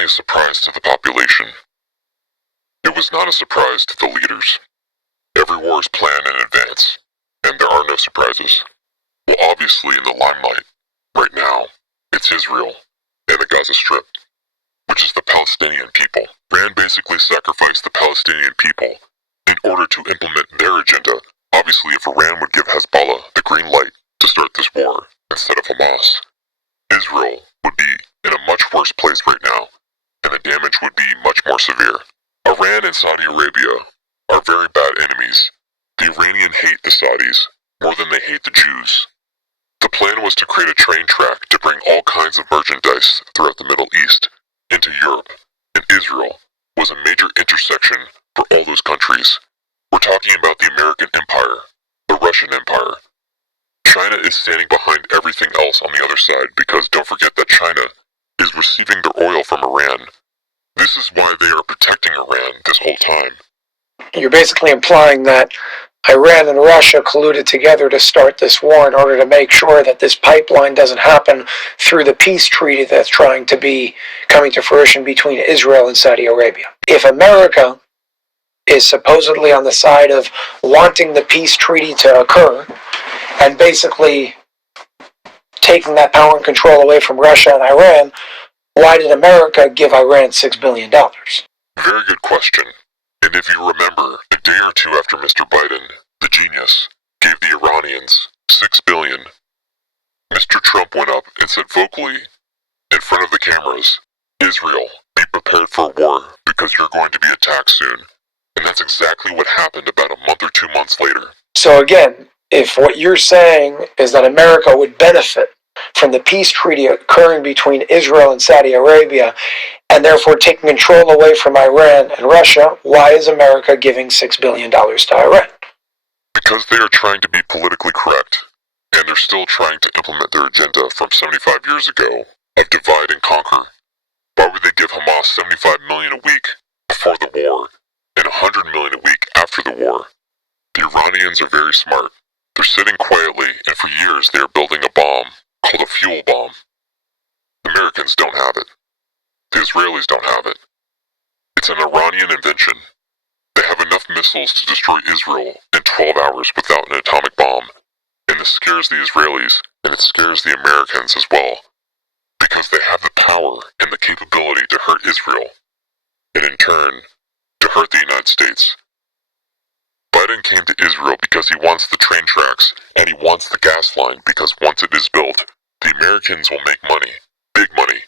only a surprise to the population. It was not a surprise to the leaders. Every war is planned in advance, and there are no surprises. Well, obviously in the limelight, right now, it's Israel and the Gaza Strip, which is the Palestinian people. Iran basically sacrificed the Palestinian people in order to implement their agenda. Obviously, if Iran would give Hezbollah the green light to start this war instead of Hamas, Israel would be in a much worse place right now, and the damage would be much more severe. Iran and Saudi Arabia are very bad enemies. The Iranians hate the Saudis more than they hate the Jews. The plan was to create a train track to bring all kinds of merchandise throughout the Middle East into Europe, and Israel was a major intersection for all those countries. We're talking about the American Empire, the Russian Empire. China is standing behind everything else on the other side because don't forget that China is receiving their oil from Iran. This is why they are protecting Iran this whole time. You're basically implying that Iran and Russia colluded together to start this war in order to make sure that this pipeline doesn't happen through the peace treaty that's trying to be coming to fruition between Israel and Saudi Arabia. If America is supposedly on the side of wanting the peace treaty to occur and basically taking that power and control away from Russia and Iran, why did America give Iran $6 billion? Very good question. And if you remember, a day or two after Mr. Biden, the genius, gave the Iranians $6 billion, Mr. Trump went up and said vocally, in front of the cameras, Israel, be prepared for war because you're going to be attacked soon. And that's exactly what happened about a month or 2 months later. So again, if what you're saying is that America would benefit from the peace treaty occurring between Israel and Saudi Arabia, and therefore taking control away from Iran and Russia, why is America giving $6 billion to Iran? Because they are trying to be politically correct, and they're still trying to implement their agenda from 75 years ago of divide and conquer. Why would they give Hamas $75 million a week before the war, and $100 million a week after the war? The Iranians are very smart. They're sitting quietly, and for years they are building a bomb called a fuel bomb. The Americans don't have it. The Israelis don't have it. It's an Iranian invention. They have enough missiles to destroy Israel in 12 hours without an atomic bomb. And this scares the Israelis, and it scares the Americans as well, because they have the power and the capability to hurt Israel, and in turn, to hurt the United States. Biden came to Israel because he wants the train tracks, and he wants the gas line because once it is built, the Americans will make money, big money,